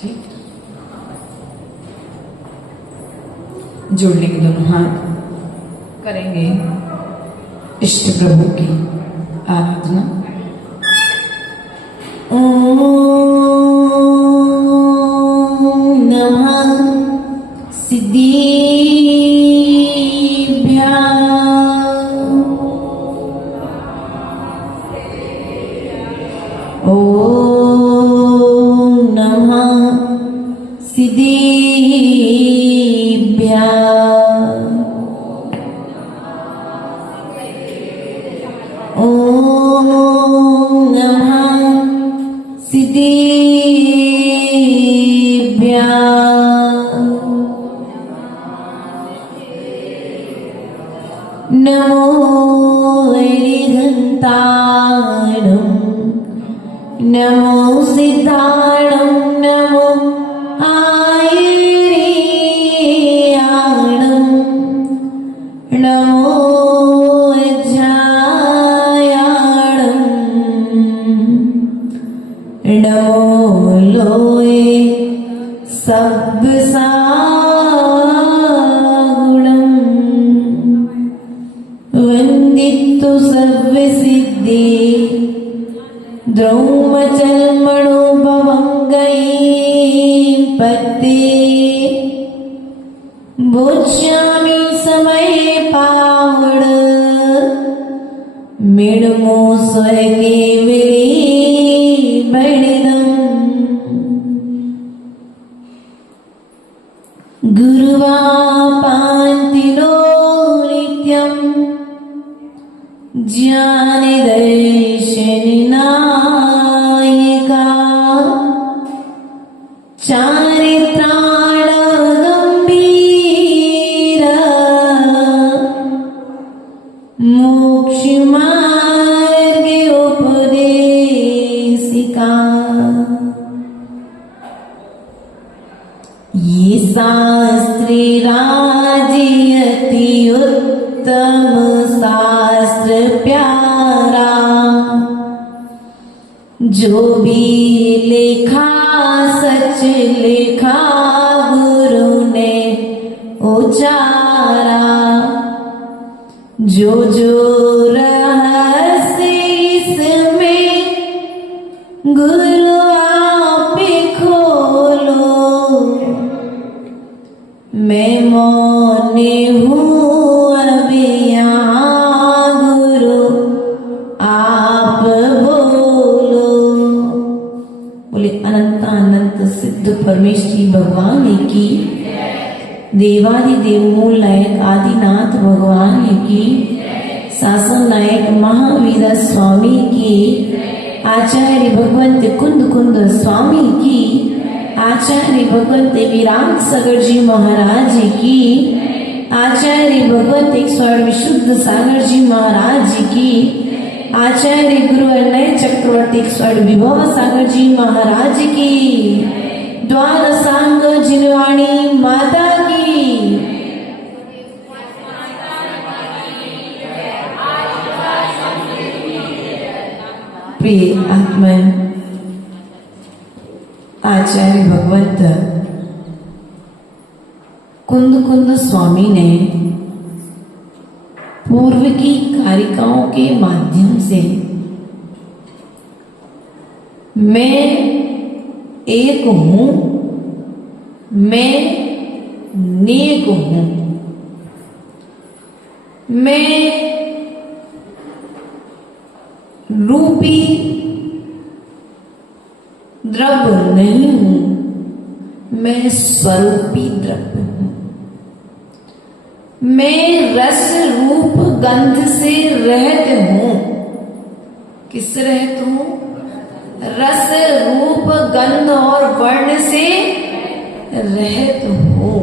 ठीक, जोड़ लेंगे दोनों हाथ, करेंगे इष्ट प्रभु की आराधना। ओम नमः सिद्धिभ्यां। ओम नमः सिद्धिभ्यां। ओम नमः सिद्धिभ्यां। नमो हरिहन्ताणं, नमो सिद्धाणं, नमो आयुर्याणं, नमो अज्ञायाणं, नमो लोये सब्बसागुणं। वन्दितु सर्वसिद्धि द्रौमचर्मणोपभङ्गैः भोज्यामि समये पावड मिडमो स्वय केवली बणिदम्। गुरुवापान्तिनो नित्यम् ज्ञानदर्शननायिका चारित्राण गम्भीर मोक्षमार्गे उपदेशिका। ये शास्त्री राजयति उत्तम शास्त्र प्यारा, जो भी लिखा सच लिखा गुरु ने उचारा। जो जो रहस्य इसमें गुरु आप खोलो, मैं मौन हूँ अभी यहाँ गुरु आप बोलो। बोले अनंत अनंत सिद्ध परमेश्वरी भगवान की, देवादिदेव मूल नायक आदिनाथ भगवान की, शासन नायक महावीर स्वामी की, आचार्य भगवंत कुंद कुंद स्वामी की, आचार्य भगवंत विराट सागर जी महाराज की, आचार्य भगवंत 108 विशुद्ध सागर जी महाराज की, आचार्य गुरु अनय चक्रवर्ती 108 विभव सागर जी महाराज की, द्वादशांग जिनवाणी माता की। प्रिय आत्मा, आचार्य भगवंत कुंद कुंद स्वामी ने पूर्व की कारिकाओं के माध्यम से मैं एक हूं, मैं नेक हूं, मैं रूपी द्रव्य नहीं हूं, मैं स्वरूपी द्रव्य हूं। मैं रस रूप गंध से रहित हूं। किससे रहित हूं? रस रूप गंध और वर्ण से रहित हूं।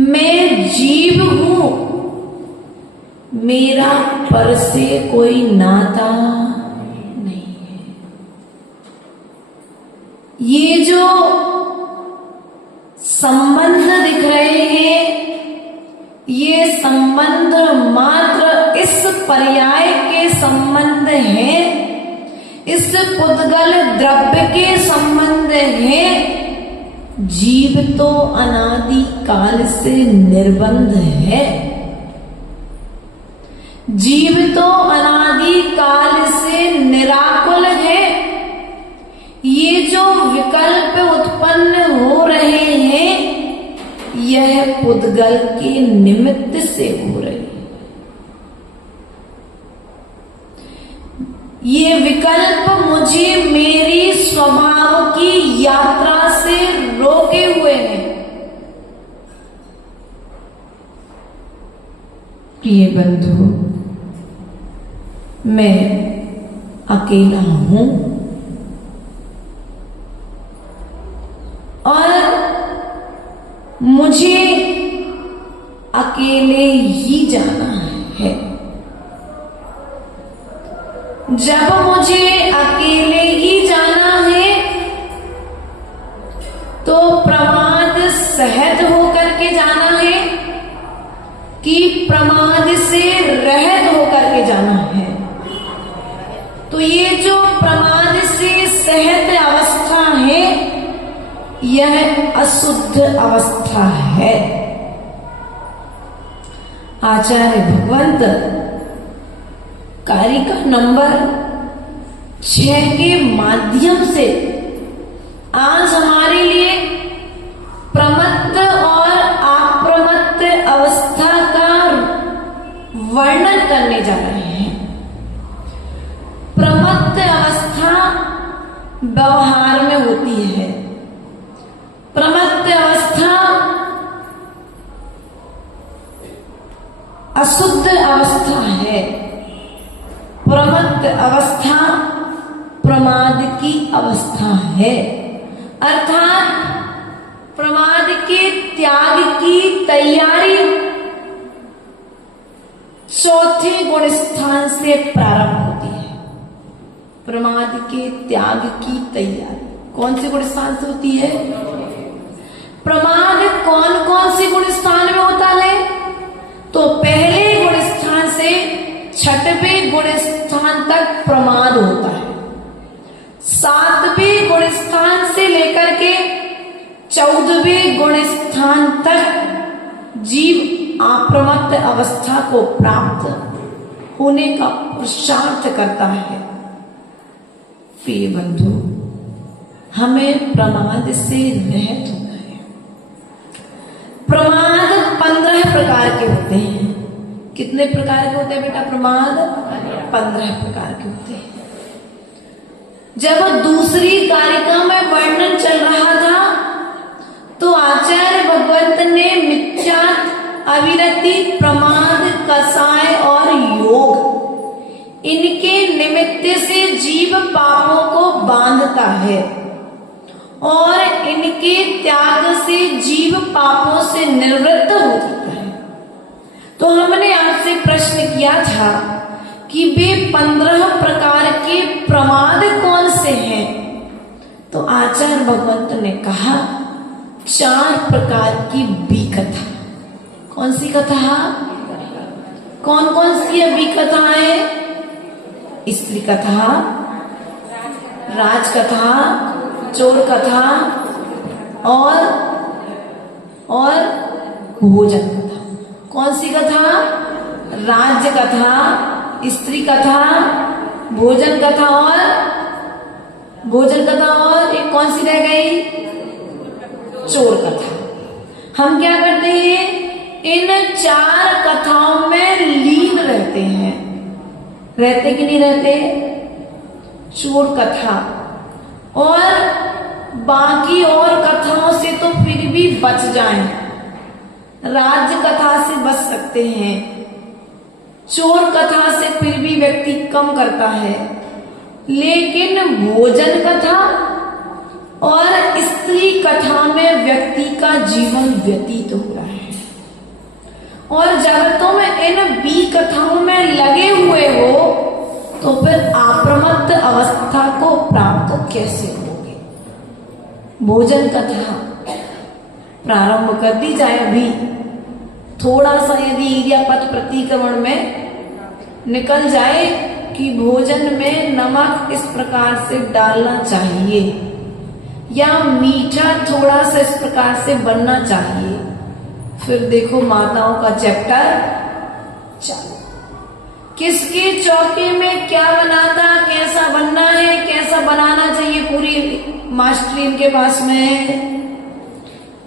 मैं जीव हूं, मेरा पर से कोई नाता नहीं है। ये जो संबंध दिख रहे हैं, ये संबंध मात्र इस पर्याय के संबंध हैं। इस पुद्गल द्रव्य के संबंध है, जीव तो अनादि काल से निर्बंध है। जीव तो अनादि काल से निराकुल है। ये जो विकल्प उत्पन्न हो रहे हैं, यह पुद्गल के निमित्त से हो रहे हैं। ये विकल्प मुझे मेरी स्वभाव की यात्रा से रोके हुए हैं। प्रिय बंधु, मैं अकेला हूं और मुझे अकेले ही जाना है। जब मुझे अकेले ही जाना है तो प्रमाद सहज होकर के जाना है कि प्रमाद से रहित होकर के जाना है। तो ये जो प्रमाद से सहित अवस्था है, यह अशुद्ध अवस्था है। आचार्य भगवंत कारिका नंबर 6 के माध्यम से आज हमारे लिए प्रमत्त और अप्रमत्त अवस्था का वर्णन करने जा रहे हैं। प्रमत्त अवस्था व्यवहार में होती है। प्रमत्त अवस्था अशुद्ध अवस्था है। प्रमत्त अवस्था प्रमाद की अवस्था है, अर्थात प्रमाद के त्याग की तैयारी चौथे गुण स्थान से प्रारंभ होती है। प्रमाद के त्याग की तैयारी कौन से गुण स्थान से होती है? प्रमाद कौन कौन से गुण स्थान में होता है? तो पहले गुण स्थान से 6वें गुण स्थान तक प्रमाद होता है। 7वें गुण स्थान से लेकर के 14वें गुण स्थान तक जीव अप्रमत्त अवस्था को प्राप्त होने का पुरुषार्थ करता है। प्रिय बंधु, हमें प्रमाद से रहित होना है। प्रमाद 15 प्रकार के होते हैं। कितने प्रकार के होते हैं बेटा? प्रमाद 15 प्रकार के होते हैं। जब दूसरी कारिका में वर्णन चल रहा था तो आचार्य भगवंत ने मिथ्या, अविरति, प्रमाद, कसाय और योग, इनके निमित्त से जीव पापों को बांधता है और इनके त्याग से जीव पापों से निवृत्त हो जाता है। तो हमने आपसे प्रश्न किया था कि वे 15 प्रकार के प्रमाद कौन से हैं? तो आचार्य भगवंत ने कहा 4 प्रकार की विकथा। कौन सी कथा? कौन कौन सी विकथाएं? स्त्री कथा, राज कथा, चोर कथा और भोजन कथा। कौन सी कथा? राज्य कथा, स्त्री कथा, भोजन कथा और एक कौन सी रह गई? चोर कथा। हम क्या करते हैं? इन 4 कथाओं में लीन रहते हैं। रहते कि नहीं रहते? चोर कथा और बाकी और कथाओं से तो फिर भी बच जाएं। राज्य कथा से बच सकते हैं, चोर कथा से फिर भी व्यक्ति कम करता है, लेकिन भोजन कथा और स्त्री कथा में व्यक्ति का जीवन व्यतीत हो रहा है। और जब तुम इन 20 कथाओं में लगे हुए हो तो फिर अप्रमत्त अवस्था को प्राप्त कैसे होगे? भोजन कथा प्रारंभ कर दी जाए। अभी थोड़ा सा यदि एरिया पथ प्रतिक्रमण में निकल जाए, कि भोजन में नमक इस प्रकार से डालना चाहिए या मीठा थोड़ा सा इस प्रकार से बनना चाहिए। फिर देखो माताओं का चैप्टर चालू। किसके चौके में क्या बनाता, कैसा बनना है, कैसा बनाना चाहिए, पूरी मास्टरी इनके पास में।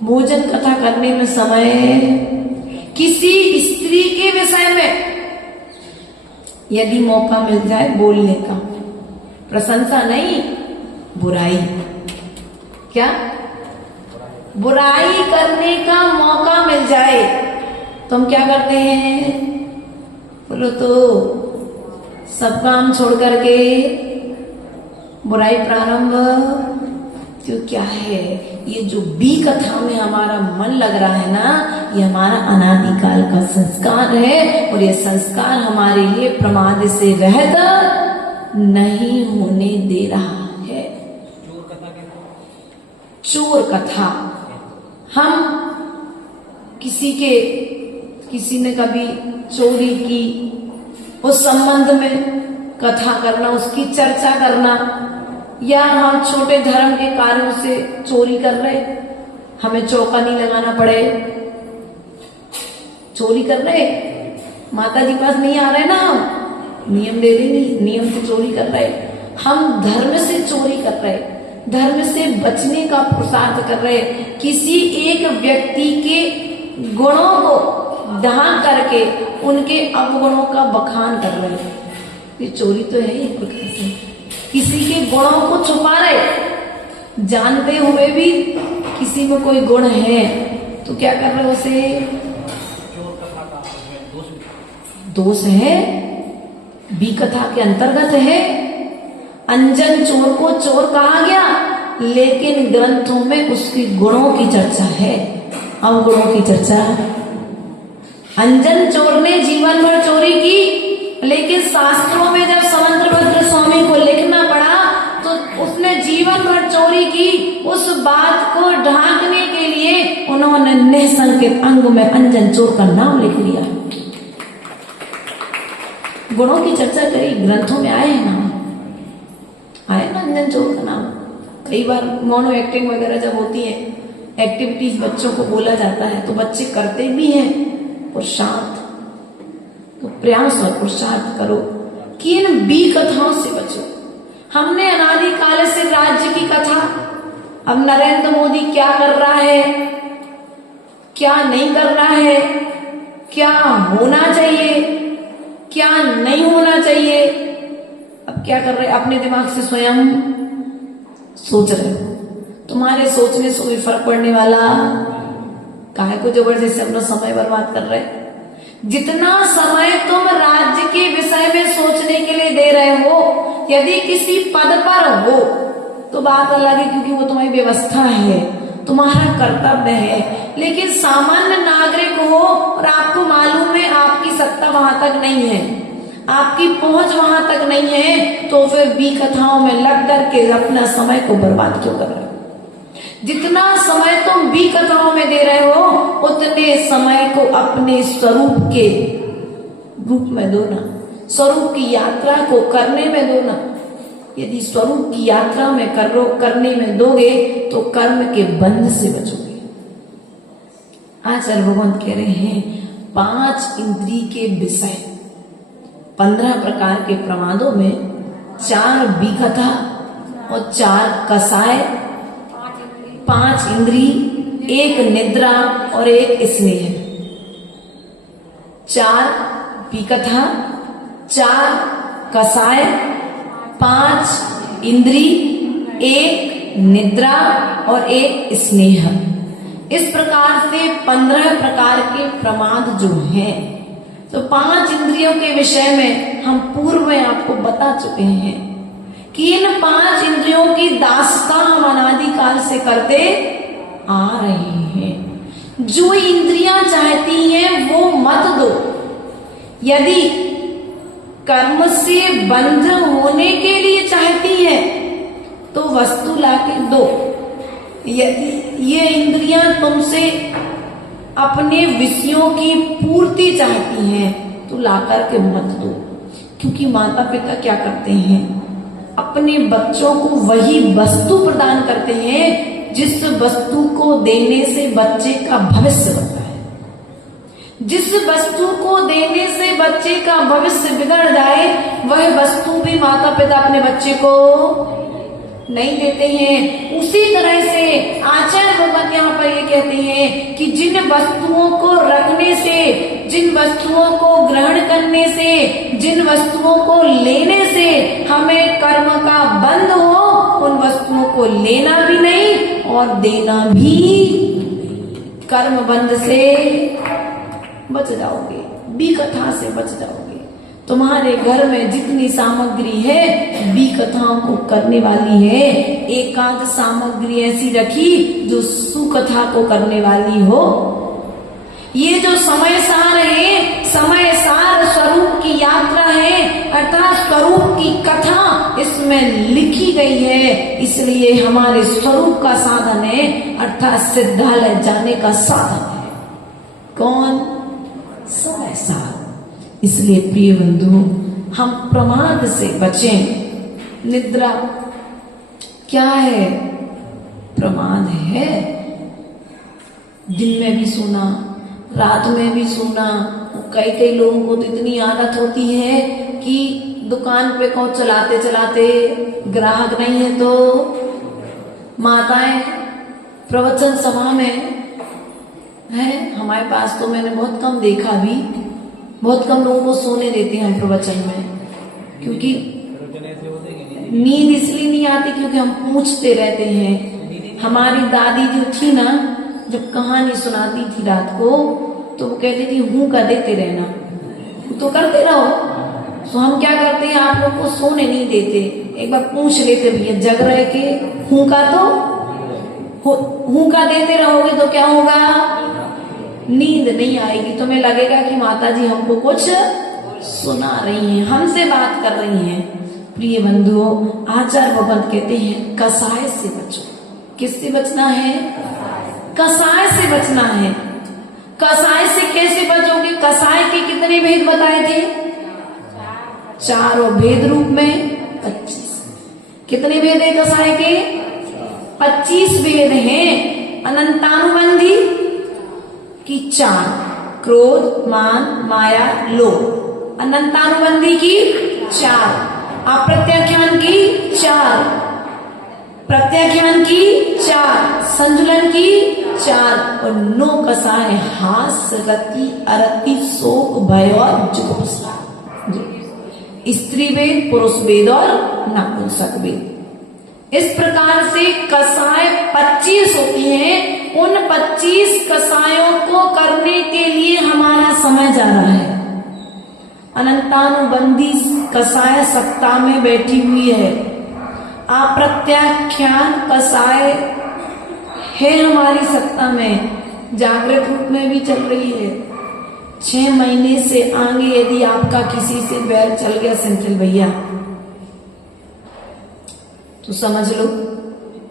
भोजन कथा करने में समय किसी स्त्री के विषय में यदि मौका मिल जाए बोलने का, प्रशंसा नहीं, बुराई, क्या बुराई करने का मौका मिल जाए तो हम क्या करते हैं, बोलो तो सब काम छोड़ करके बुराई प्रारंभ। तो क्या है, ये जो बी कथा में हमारा मन लग रहा है ना, ये हमारा अनादिकाल का संस्कार है और ये संस्कार हमारे लिए प्रमाद से रहित नहीं होने दे रहा है। चोर कथा, हम किसी ने कभी चोरी की, उस संबंध में कथा करना, उसकी चर्चा करना, या हम छोटे धर्म के कार्यों से चोरी कर रहे, हमें चौका नहीं लगाना पड़े, चोरी कर रहे, माता जी पास नहीं आ रहे ना, हम नियम दे देंगे, नियम से चोरी कर रहे, हम धर्म से चोरी कर रहे, धर्म से बचने का पुरुषार्थ कर रहे, किसी एक व्यक्ति के गुणों को ढांक करके उनके अवगुणों का बखान कर रहे, ये चोरी तो है एक प्रकार से। किसी के गुणों को छुपा रहे, जानते हुए भी किसी में कोई गुण है तो क्या कर रहे, उसे दोष है, बी कथा के अंतर्गत है। अंजन चोर को चोर कहा गया, लेकिन ग्रंथों में उसके गुणों की चर्चा है, अवगुणों की चर्चा। अंजन चोर ने जीवन भर चोरी की, लेकिन शास्त्रों में जब समंत्रभद्र स्वामी को लिखना पड़ा तो उसने जीवन भर चोरी की, उस बात को ढांकने के लिए उन्होंने निसंकेत अंग में अंजन चोर का नाम लिख लिया। गुणों की चर्चा करी, ग्रंथों में आए हैं ना, आए ना अंजन चोर का नाम। कई बार मोनो एक्टिंग वगैरह जब होती है, एक्टिविटीज बच्चों को बोला जाता है तो बच्चे करते भी हैं, पुरुषार्थ तो प्रयास और पुरुषार्थ करो कि इन बी कथाओं से बचो। हमने अनादिकाल से राज्य की कथा, अब नरेंद्र मोदी क्या कर रहा है, क्या नहीं कर रहा है, क्या होना चाहिए, क्या नहीं होना चाहिए, अब क्या कर रहे, अपने दिमाग से स्वयं सोच रहे हो। तुम्हारे सोचने से कोई फर्क पड़ने वाला काहे को जबरदस्ती अपना समय बर्बाद कर रहे। जितना समय तुम राज्य के विषय में सोचने के लिए दे रहे हो, यदि किसी पद पर हो तो बात अलग है, क्योंकि वो तुम्हारी व्यवस्था है, तुम्हारा कर्तव्य है। लेकिन सामान्य नागरिक हो और आपको मालूम है आपकी सत्ता वहां तक नहीं है, आपकी पहुंच वहां तक नहीं है, तो फिर बी कथाओं में लग करके अपना समय को बर्बाद क्यों कर रहे हो। जितना समय तुम बी कथाओं में दे रहे हो, उतने समय को अपने स्वरूप के रूप में दो ना, स्वरूप की यात्रा को करने में दो ना। यदि स्वरूप की यात्रा में करने में दोगे तो कर्म के बंध से बचोगे। आचार्य भगवान कह रहे हैं 5 इंद्रिय के विषय, 15 प्रकार के प्रमादों में 4 बी कथा और 4 कसाय, 5 इंद्री, 1 निद्रा और 1 स्नेह। 4 बी कथा, 4 कसाय, 5 इंद्री, 1 निद्रा और 1 स्नेह। इस प्रकार से 15 प्रकार के प्रमाद जो हैं, तो 5 इंद्रियों के विषय में हम पूर्व में आपको बता चुके हैं कि इन 5 इंद्रियों की दासता हम अनादिकाल से करते आ रहे हैं। जो इंद्रियां चाहती हैं वो मत दो, यदि कर्म से बंध होने के लिए चाहती है तो वस्तु लाके दो। यदि ये इंद्रियां तुमसे अपने विषयों की पूर्ति चाहती हैं तो ला करके मत दो, क्योंकि माता पिता क्या करते हैं, अपने बच्चों को वही वस्तु प्रदान करते हैं जिस वस्तु को देने से बच्चे का भविष्य बनता है। जिस वस्तु को देने से बच्चे का भविष्य बिगड़ जाए, वह वस्तु भी माता पिता अपने बच्चे को नहीं देते हैं। उसी तरह से आचार्य भगवत यहाँ पर ये कहते हैं कि जिन वस्तुओं को रखने से, जिन वस्तुओं को ग्रहण करने से, जिन वस्तुओं को लेने से हमें कर्म का बंध हो, उन वस्तुओं को लेना भी नहीं और देना भी। कर्म बंध से बच जाओगे, विकथा से बच जाओगे। तुम्हारे घर में जितनी सामग्री है विकथाओं को करने वाली है, एकाध सामग्री ऐसी रखी जो सुकथा को करने वाली हो। ये जो समय सार है, समय सार स्वरूप की यात्रा है, अर्थात स्वरूप की कथा इसमें लिखी गई है। इसलिए हमारे स्वरूप का साधन है, अर्थात सिद्धालय जाने का साधन है कौन? समय सार। इसलिए प्रिय बंधु, हम प्रमाद से बचें। निद्रा क्या है? प्रमाद है। दिन में भी सोना, रात में भी सोना। कई कई लोगों को तो इतनी आदत होती है कि दुकान पे को चलाते चलाते ग्राहक नहीं है तो माताएं प्रवचन सभा में है। हमारे पास तो मैंने बहुत कम देखा भी, बहुत कम लोगों को सोने देते हैं प्रवचन में, क्योंकि नींद इसलिए नहीं आती क्योंकि हम पूछते रहते हैं। हमारी दादी जो थी ना, जब कहानी सुनाती थी रात को, तो वो कहती थी हूं का देते रहना, तो करते रहो। तो हम क्या करते हैं, आप लोग को सोने नहीं देते, एक बार पूछ लेते भैया जग रहे के हूं का, तो हूं का देते रहोगे तो क्या होगा, नींद नहीं आएगी। तुम्हें लगेगा कि माता जी हमको कुछ सुना रही हैं, हमसे बात कर रही हैं। प्रिय बंधुओं, आचार्य भगवत कहते हैं कसाय से बचो। किससे बचना है? कसाय से बचना है। कसाय से कैसे बचोगे? कसाय के कितने भेद बताए थे? 4 और भेद रूप में 25। कितने भेद है कसाय के? 25 भेद हैं। अनंतानुबंधी की 4, क्रोध, मान, माया, लोभ। अनंतानुबंधी की 4, अप्रत्याख्यान की 4, प्रत्याख्यान की 4, संजुलन की 4 और 9 कसाय हास्य, रति, अरति, शोक, भय और जुगुप्सा। स्त्री वेद, पुरुष वेद और नपुंसक वेद। इस प्रकार से कसाय 25 होती हैं। उन 25 कसायों को करने के लिए हमारा समय जा रहा है। अनंतानुबंधी कसाय सत्ता में बैठी हुई है। अप्रत्याख्यान कसाय है हमारी सत्ता में, जागृत रूप में भी चल रही है। 6 महीने से आगे यदि आपका किसी से बैर चल गया सेंट्रल भैया, तो समझ लो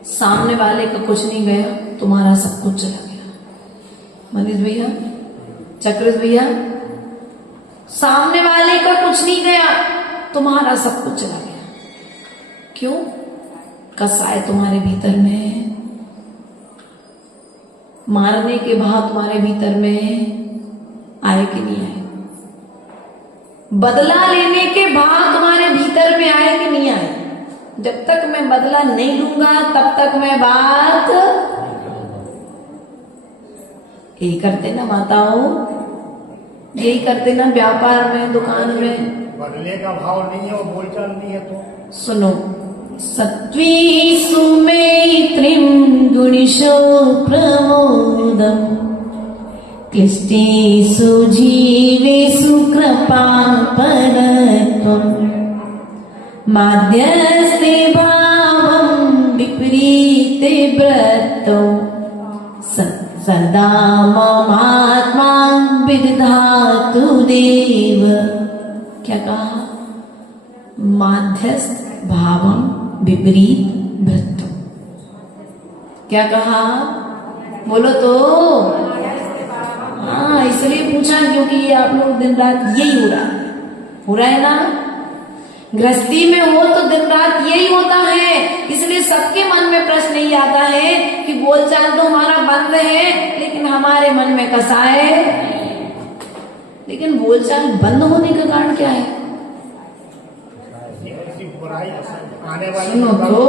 सामने वाले का कुछ नहीं गया, तुम्हारा सब कुछ चला गया। मनीष भैया, चक्रित भैया, सामने वाले का कुछ नहीं गया, तुम्हारा सब कुछ चला गया। क्यों? कसाय तुम्हारे भीतर में है। मारने के भाव तुम्हारे भीतर में है, आए कि नहीं आए? बदला लेने के भाव तुम्हारे भीतर में आए कि नहीं आए? जब तक मैं बदला नहीं लूंगा तब तक मैं बात यही करते ना माताओं, यही करते ना व्यापार में, दुकान में। बदले का भाव नहीं है और बोलचाल नहीं है तो सुनो, सत्त्वेषु मैत्रीं गुणेषु प्रमोदम् क्लिष्टेषु जीवेषु कृपापरत्वम् माध्यस्ते भावं विपरीते व्रतौ सदा ममात्मा विदधातु देव। क्या कहा? माध्यस्थ भावं विपरीत व्रतौ। क्या कहा? बोलो तो। हाँ, इसलिए पूछा क्योंकि ये आप लोग दिन रात यही हो रहा है ना। गृहस्थी में हो तो दिन रात यही होता है। इसलिए सबके मन में प्रश्न नहीं आता है कि बोलचाल तो हमारा बंद है लेकिन हमारे मन में कसा है। लेकिन बोलचाल बंद होने का कारण क्या है? ऐसी बुराई आने वाली सुनो तो,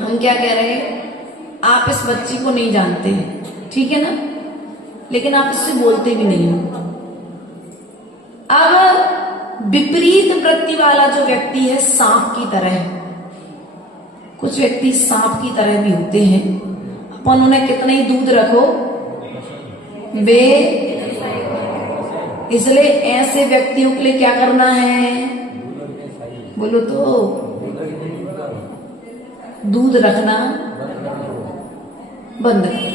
हम क्या कह रहे हैं, आप इस बच्ची को नहीं जानते हैं, ठीक है ना, लेकिन आप इससे बोलते भी नहीं हो। अब विपरीत वृत्ति वाला जो व्यक्ति है सांप की तरह है। कुछ व्यक्ति सांप की तरह भी होते हैं। अपन उन्हें कितना ही दूध रखो वे, इसलिए ऐसे व्यक्तियों के लिए क्या करना है, बोलो तो, दूध रखना बंद करो।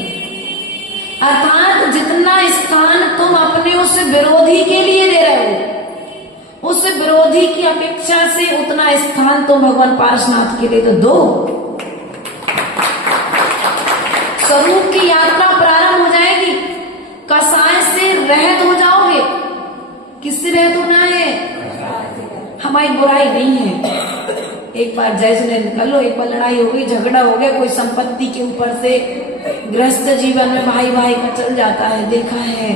अर्थात जितना स्थान तुम अपने उस विरोधी के लिए दे रहे हो, उस विरोधी की अपेक्षा से उतना स्थान तुम भगवान पार्श्वनाथ के लिए तो दो। स्वरूप की यात्रा प्रारंभ हो जाएगी। कसाय से रहित हो जाओगे। किससे रहित होना है? हमारी बुराई नहीं है। एक बार जय जिनेंद्र कर लो, एक बार लड़ाई हो गई, झगड़ा हो गया, कोई संपत्ति के ऊपर से, गृहस्थ जीवन में भाई भाई का चल जाता है, देखा है,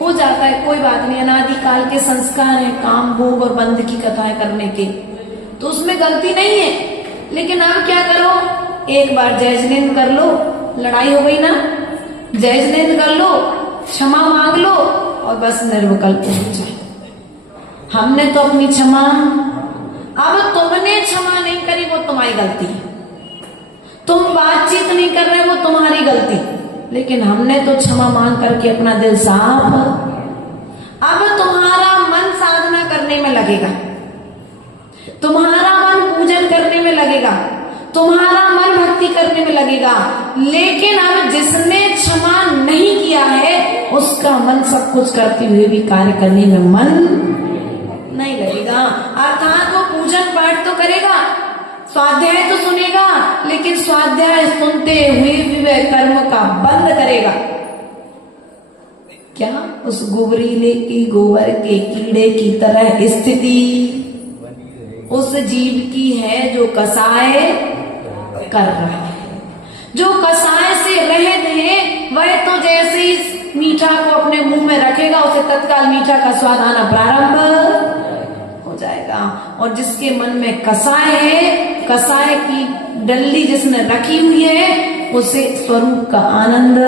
हो जाता है, कोई बात नहीं। अनादिकाल के संस्कार है काम भोग और बंध की कथाएं करने के, तो उसमें गलती नहीं है। लेकिन अब क्या करो, एक बार जय जिनेंद्र कर लो, लड़ाई हो गई ना, जय जिनेंद्र कर लो, क्षमा मांग लो और बस निर्विकल्प हो जाए। हमने तो अपनी क्षमा, अब तुमने क्षमा नहीं करी वो तुम्हारी गलती है, तुम बातचीत नहीं कर रहे वो तुम्हारी गलती, लेकिन हमने तो क्षमा मांग करके अपना दिल साफ। अब तुम्हारा मन साधना करने में लगेगा, तुम्हारा मन पूजन करने में लगेगा, तुम्हारा मन भक्ति करने में लगेगा। लेकिन अब जिसने क्षमा नहीं किया है उसका मन सब कुछ करते हुए भी कार्य करने में मन नहीं लगेगा। अर्थात वो पूजन पाठ तो करेगा, स्वाध्याय तो सुनेगा, लेकिन स्वाध्याय सुनते हुए भी वह कर्म का बंद करेगा। क्या उस गोबरीले की गोबर के कीड़े की तरह स्थिति उस जीव की है जो कसाय कर रहा है। जो कसाय से रहित है वह तो जैसे ही मीठा को अपने मुंह में रखेगा उसे तत्काल मीठा का स्वाद आना प्रारंभ हो जाएगा। और जिसके मन में कसाय है, कसाय की डल्ली जिसने रखी हुई है, उसे स्वरूप का आनंद,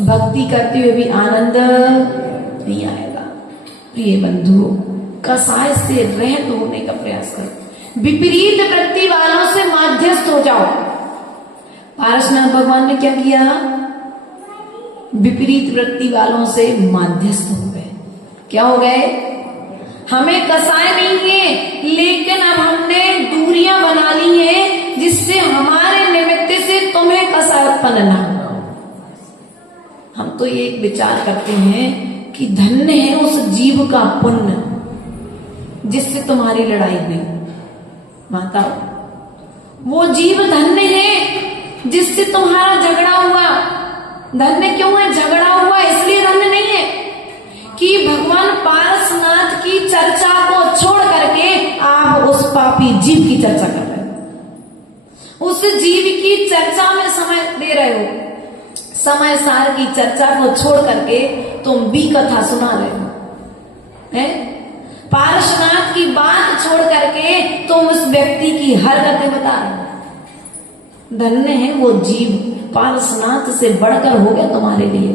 भक्ति करते हुए भी आनंद नहीं आएगा। प्रिय बंधुओं, कसाय से रहित होने का प्रयास करो। विपरीत वृत्ति वालों से माध्यस्थ हो जाओ। पारसनाथ भगवान ने क्या किया? विपरीत वृत्ति वालों से माध्यस्थ हो गए। क्या हो गए? हमें कसाय नहीं है, लेकिन अब हमने दूरियां बना ली है जिससे हमारे निमित्त से तुम्हें कसाय उत्पन्न ना हो। हम तो ये एक विचार करते हैं कि धन्य है उस जीव का पुण्य जिससे तुम्हारी लड़ाई हुई। माता, वो जीव धन्य है जिससे तुम्हारा झगड़ा हुआ। धन्य क्यों है? झगड़ा हुआ इसलिए धन्य नहीं है कि भगवान पारसनाथ की चर्चा को छोड़ करके आप उस पापी जीव की चर्चा कर रहे हो, उस जीव की चर्चा में समय दे रहे हो। समय सार की चर्चा को छोड़ करके तुम भी कथा सुना रहे हो, हैं? पारसनाथ की बात छोड़ करके तुम उस व्यक्ति की हरकतें बता रहे हो। धन्य है वो जीव, पारसनाथ से बढ़कर हो गया तुम्हारे लिए।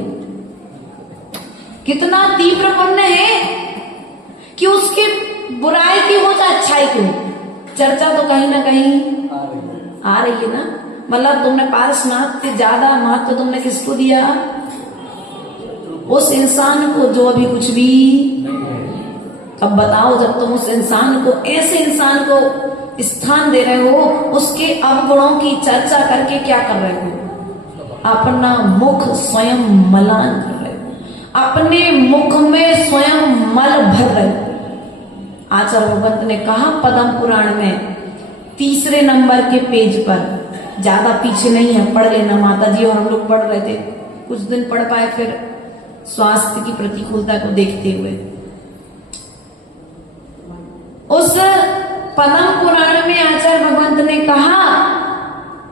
कितना तीव्र पुण्य है कि उसकी बुराई की हो चाहे अच्छाई की हो, चर्चा तो कहीं ना कहीं आ रही है ना। मतलब तुमने पारसनाथ से ज्यादा महत्व तुमने किसको दिया? उस इंसान को जो अभी कुछ भी। अब बताओ, जब तुम उस इंसान को, ऐसे इंसान को स्थान दे रहे हो, उसके अवगुणों की चर्चा करके क्या कर रहे हो? अपना मुख स्वयं मलान कर रहे हो, अपने मुख में स्वयं मल भर रहे हो। आचार्य भगवंत ने कहा पद्म पुराण में 3 नंबर के पेज पर, ज्यादा पीछे नहीं है, पढ़ लेना माता जी। और हम लोग पढ़ रहे थे, कुछ दिन पढ़ पाए, फिर स्वास्थ्य की प्रतिकूलता को देखते हुए उस पद्म पुराण में आचार्य भगवंत ने कहा,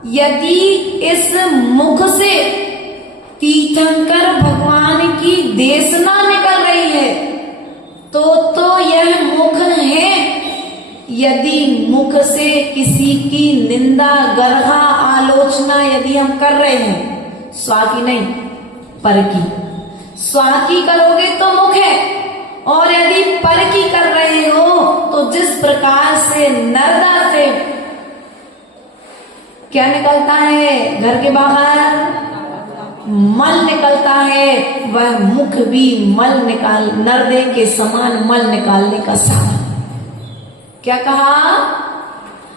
यदि इस मुख से तीर्थंकर भगवान की देशना निकल रही है तो यह मुख है। यदि मुख से किसी की निंदा, गर्हा, आलोचना यदि हम कर रहे हैं, स्वा की नहीं पर की, स्वा की करोगे तो मुख है, और यदि पर की कर रहे हो तो जिस प्रकार से नर्दा से क्या निकलता है, घर के बाहर मल निकलता है, वह मुख भी नर्दे के समान मल निकालने का साधन। क्या कहा,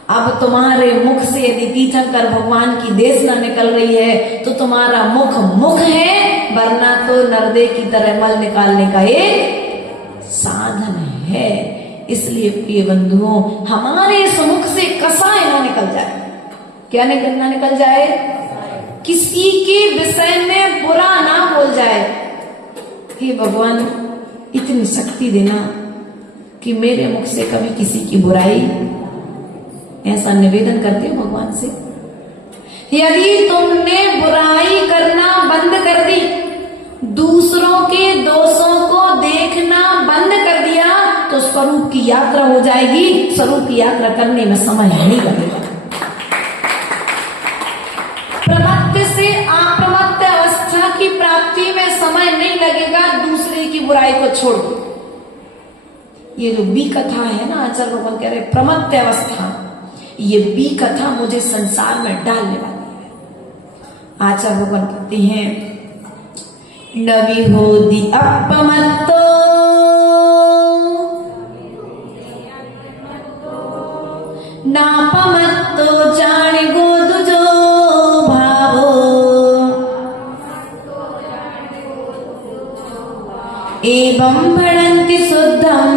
अब तुम्हारे मुख से यदि तीर्थंकर भगवान की देशना निकल रही है तो तुम्हारा मुख है, वरना तो नर्दे की तरह मल निकालने का एक साधन है। इसलिए प्रिय बंधुओं, हमारे इस मुख से कसाय ना निकल जाए। क्या निकल जाए, किसी के विषय में बुरा ना बोल जाए। हे भगवान, इतनी शक्ति देना कि मेरे मुख से कभी किसी की बुराई, ऐसा निवेदन करते हो भगवान से। यदि तुमने बुराई करना बंद कर दी, दूसरों के दोषों को देखना बंद कर दिया, तो स्वरूप की यात्रा हो जाएगी। स्वरूप की यात्रा करने में समय नहीं लगेगा। प्रमत्त से अप्रमत्त अवस्था की प्राप्ति में समय नहीं लगेगा। दूसरे की बुराई को छोड़ दो। ये जो बी कथा है ना, आचार्य भगवान कह रहे प्रमत्त अवस्था, ये बी कथा मुझे संसार में डालने वाली है। आचार्य भगवान कहते हैं, नबी हो दी अपमत्तो नापमत्तो जान गो दुजो भावो एवं भणन्ति शुद्धम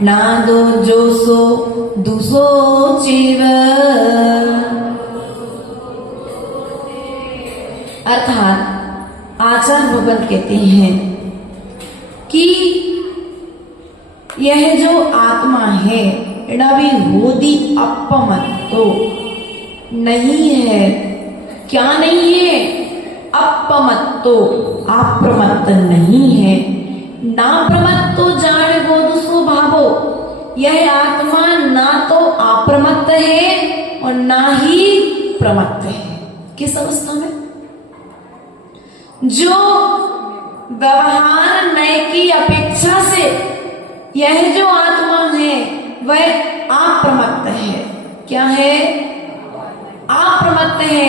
नादो जोसो दुसो चीव। अर्थात आचार्य भगवत कहते हैं कि यह जो आत्मा है, नवी होदी अपमत्तो नहीं है। क्या नहीं है, अपमत्तो, अप्रमत्त नहीं है। ना प्रमत्तो जाने गोदुसो भावो, यह आत्मा ना तो अप्रमत्त है और ना ही प्रमत्त है। किस अवस्था में, जो व्यवहार नय की अपेक्षा से यह जो आत्मा है वह अप्रमत्त है। क्या है, अप्रमत्त है।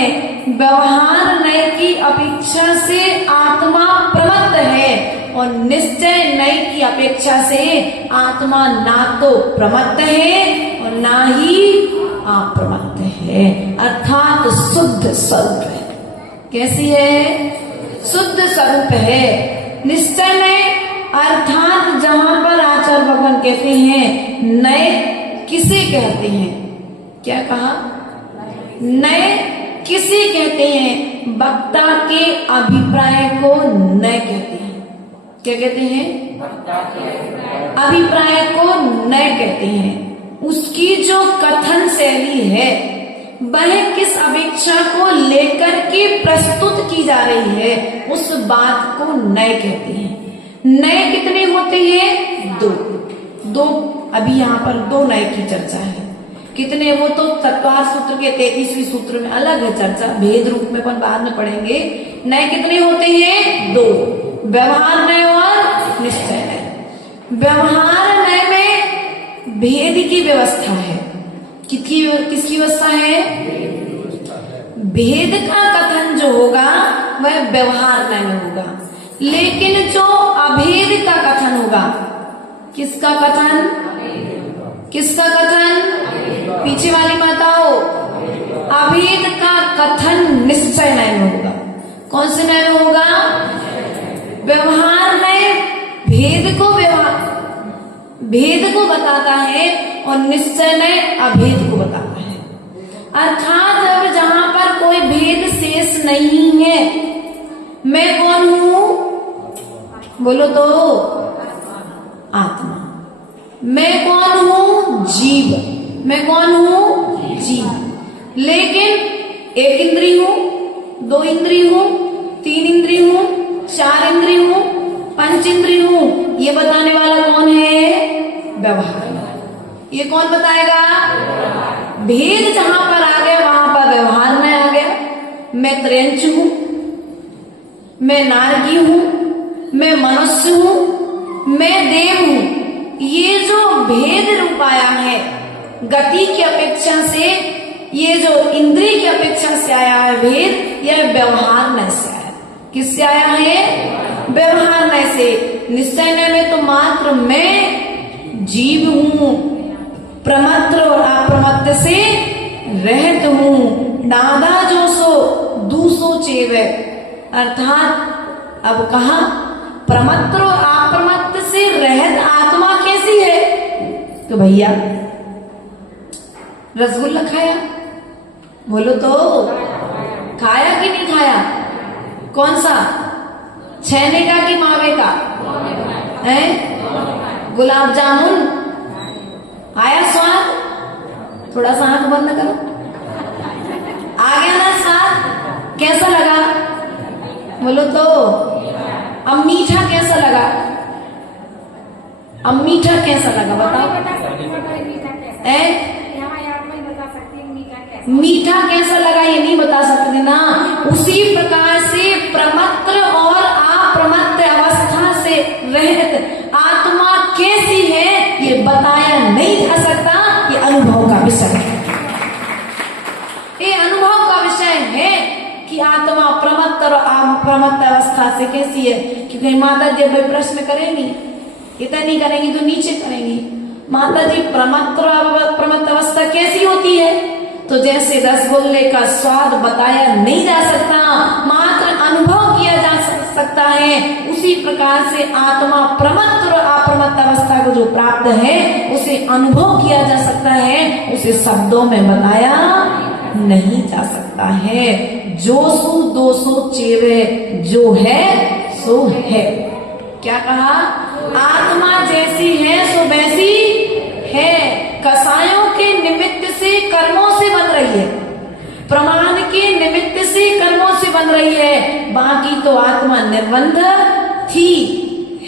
व्यवहार नय की अपेक्षा से आत्मा प्रमत्त है और निश्चय नय की अपेक्षा से आत्मा ना तो प्रमत्त है और ना ही अप्रमत्त है। अर्थात शुद्ध स्वरूप है। कैसी है, शुद्ध स्वरूप है। निश्चय नय अर्थात जहां पर आचार्य भगवान कहते हैं नय किसे कहते हैं, क्या कहा, नय किसे कहते हैं, वक्ता के अभिप्राय को नय कहते हैं। क्या कहते हैं, अभिप्राय को नय कहते हैं। उसकी जो कथन शैली है वह किस अपेक्षा को लेकर के प्रस्तुत की जा रही है, उस बात को नय कहते हैं। नय कितने होते हैं, दो। अभी यहाँ पर दो नय की चर्चा है। कितने, वो तो तत्वार सूत्र के 33वें सूत्र में अलग है चर्चा, भेद रूप में अपन बाद में पढ़ेंगे। नय कितने होते हैं, दो। व्यवहार नय और निश्चय नय। व्यवहार नय में भेद की व्यवस्था है। किसकी व्यवस्था है, भेद का कथन जो होगा वह व्यवहार नय में होगा, लेकिन जो अभेद का कथन होगा, किसका कथन, किसका कथन, पीछे वाली माताओं, अभेद का कथन निश्चय नय में होगा। कौन से नय में होगा, व्यवहार नय भेद को बताता है और निश्चय नय अभेद को बताता है। अर्थात अब जहां पर कोई भेद शेष नहीं है मैं कौन हूं? बोलो तो। आत्मा। मैं कौन हूं? जीव। मैं कौन हूं? जीव। लेकिन एक इंद्री हूं, दो इंद्री हूं, तीन इंद्री हूं, चार इंद्री हूं, पंच इंद्री हूं, ये बताने वाला कौन है? व्यवहार। ये कौन बताएगा? भेद जहां पर आ गया वहां पर व्यवहार में आ गया। मैं त्रयंच हूं, मैं नारकी हूं, मैं मनुष्य हूं, मैं देव हूं। ये जो भेद रूप आया है गति की अपेक्षा से, ये जो इंद्रिय की अपेक्षा से आया है भेद, यह व्यवहार में से आया। किससे आया है? व्यवहार में से। निश्चय में तो मात्र मैं जीव हूं, प्रमत्र और अप्रमत्त से रहत हूं। दादा जो सो दूसो चेवे, अर्थात अब कहा प्रमत्र और अप्रमत्त से रहत आत्मा कैसी है? तो भैया रसगुल्ला खाया? बोलो तो। खाया कि नहीं खाया? कौन सा? छैने का कि मावे का? है? गुलाब जामुन आया स्वाद? थोड़ा सा आंख बंद करो। आ गया ना स्वाद? कैसा लगा? बोलो तो। अब मीठा कैसा लगा? अब मीठा कैसा लगा बताओ? मीठा कैसा लगा ये नहीं बता सकते ना। उसी प्रकार से प्रमत्र और अप्रमत्त अवस्था से रहित आत्मा कैसी है ये बताया नहीं जा सकता। ये अनुभव का विषय है। ये अनुभव का विषय है कि आत्मा प्रमत्त और अप्रमत्त अवस्था से कैसी है। क्योंकि माता जी भाई प्रश्न करेंगी, इतना नहीं करेंगी तो नीचे करेंगी। माता जी प्रमत्त और अप्रमत्त अवस्था कैसी होती है? तो जैसे रसगुल्ले का स्वाद बताया नहीं जा सकता, मात्र अनुभव किया जा सकता है, उसी प्रकार से आत्मा प्रमत्त और अप्रमत्त अवस्था को जो प्राप्त है उसे अनुभव किया जा सकता है, उसे शब्दों में बताया नहीं जा सकता है। जो सु दो सो चेवे, जो है सो है। क्या कहा? आत्मा जैसी है सो वैसी है। कसायों के निमित्त से कर्मों से बन रही है, प्रमाण के निमित्त से कर्मों से बन रही है। बाकी तो आत्मा निर्बंध थी,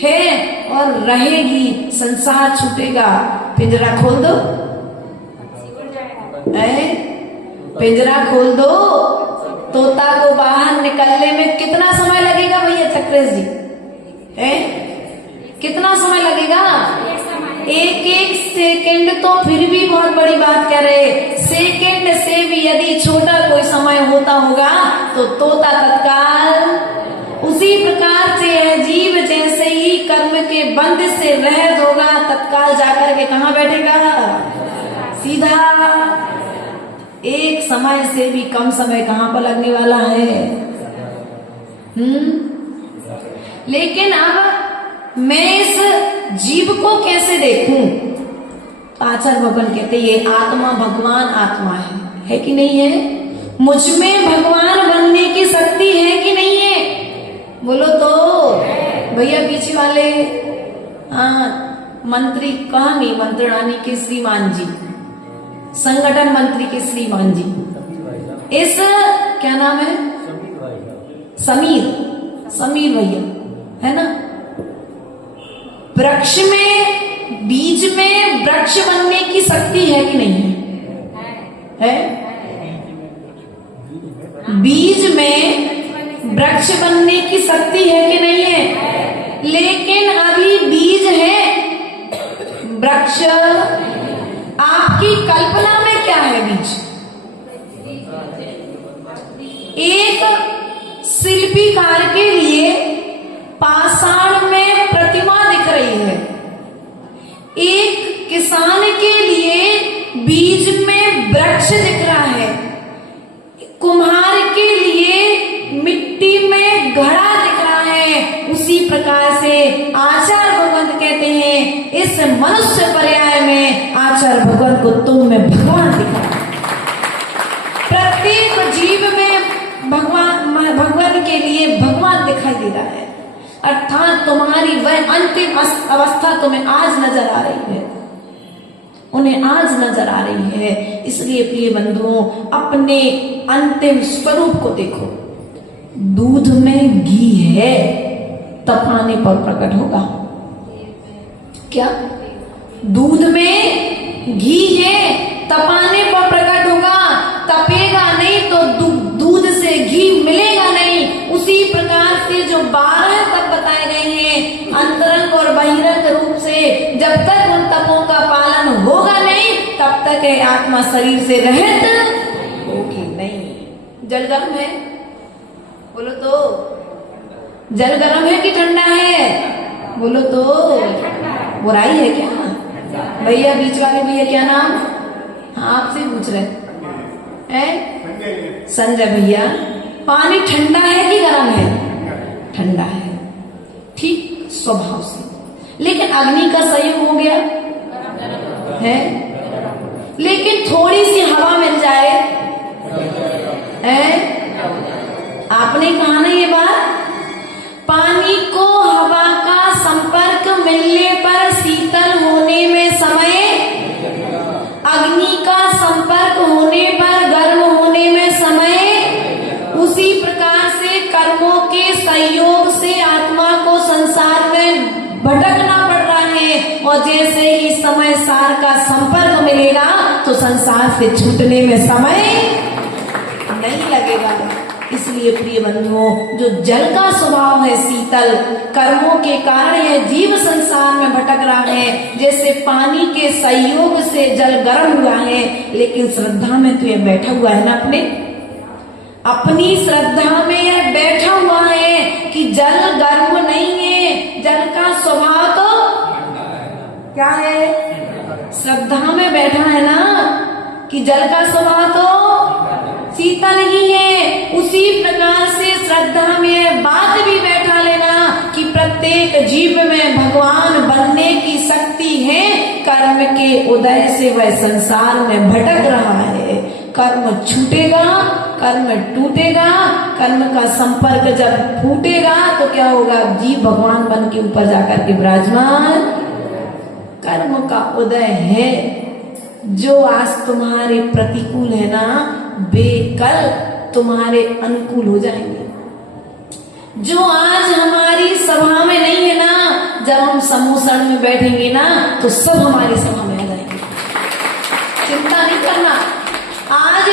है और रहेगी। संसार छूटेगा। पिंजरा खोल दो, पिंजरा खोल दो, तोता को बाहर निकलने में कितना समय लगेगा भैया चक्रेश जी? कितना समय लगेगा? एक एक सेकंड तो फिर भी बहुत बड़ी बात कह रहे। सेकंड से भी यदि छोटा कोई समय होता होगा तो तोता तत्काल। उसी प्रकार से है जीव, जैसे ही कर्म के बंध से रहित होगा तत्काल जाकर के कहाँ बैठेगा? सीधा। एक समय से भी कम समय कहाँ पर लगने वाला है? लेकिन अब मैं इस जीव को कैसे देखूं? आचार्य भगवान कहते ये आत्मा भगवान आत्मा है कि नहीं है? मुझ में भगवान बनने की शक्ति है कि नहीं है? बोलो तो। भैया पीछे वाले मंत्री कहा नहीं, मंत्रणानी के श्रीमान जी, संगठन मंत्री के श्रीमान जी, इस क्या नाम है? समीर भैया है ना। वृक्ष में, बीज में वृक्ष बनने की शक्ति है कि नहीं है? बीज में वृक्ष बनने की शक्ति है कि नहीं है? लेकिन अभी बीज है, वृक्ष आपकी कल्पना में क्या है? बीज एक शिल्पीकार के लिए पाषाण में प्रतिमा दिख रही है, एक किसान के लिए बीज में वृक्ष दिख रहा है, कुम्हार के लिए मिट्टी में घड़ा दिख रहा है। उसी प्रकार से आचार्य भगवंत कहते हैं इस मनुष्य पर्याय में आचार्य भगवंत को तुम में भगवान दिखा। प्रत्येक जीव में भगवान के लिए भगवान दिखाई दे रहा है, अर्थात तुम्हारी वह अंतिम अवस्था तुम्हें आज नजर आ रही है, उन्हें आज नजर आ रही है। इसलिए प्रिय बंधुओं, अपने अंतिम स्वरूप को देखो। दूध में घी है, तपाने पर प्रकट होगा। क्या? दूध में घी है, तपाने पर प्रकट होगा। तपेगा नहीं तो दूध से घी मिलेगा नहीं। उसी प्रकार से जो 12 तप बताए गए हैं अंतरंग और बहिरंग रूप से, जब तक उन तपों का पालन होगा नहीं तब तक है आत्मा शरीर से रहित होगी नहीं। जल गर्म है, बोलो तो। जल गर्म है कि ठंडा है? बोलो तो। बुराई है क्या? भैया बीच वाले भैया क्या नाम? हाँ, आपसे पूछ रहे हैं। संजय भैया, पानी ठंडा है कि गर्म है? ठंडा है, ठीक स्वभाव से। लेकिन अग्नि का संयोग हो गया है, लेकिन थोड़ी सी हवा मिल जाए है? आपने कहा ना ये बात, पानी को हवा का संपर्क मिलने पर शीतल होने में समय, अग्नि का संपर्क होने पर गर्म होने में समय। उसी प्रकार से कर्मों के संयोग से आत्मा को संसार में भटकना पड़ रहा है, और जैसे ही समय सार का संपर्क मिलेगा तो संसार से छूटने में समय नहीं लगेगा। इसलिए प्रिय बंधुओं, जो जल का स्वभाव है शीतल, कर्मों के कारण यह जीव संसार में भटक रहा है। जैसे पानी के संयोग से जल गर्म हुआ है, लेकिन श्रद्धा में तो यह बैठा हुआ है ना, अपनी श्रद्धा में यह बैठा हुआ है कि जल गर्म नहीं है, जल का स्वभाव तो क्या है? श्रद्धा में बैठा है ना कि जल का स्वभाव तो शीतल ही है। उसी प्रकार से श्रद्धा में बात भी बैठा लेना कि प्रत्येक जीव में भगवान बनने की शक्ति है। कर्म के उदय से वह संसार में भटक रहा है। कर्म छूटेगा, कर्म टूटेगा, कर्म का संपर्क जब फूटेगा तो क्या होगा? जीव भगवान बन के ऊपर जाकर के विराजमान। कर्म का उदय है, जो आज तुम्हारे प्रतिकूल है ना, बेकल तुम्हारे अनुकूल हो जाएंगे। जो आज हमारी सभा में नहीं है ना, जब हम समूसण में बैठेंगे ना तो सब हमारी सभा में आ जाएंगे। चिंता नहीं करना। आज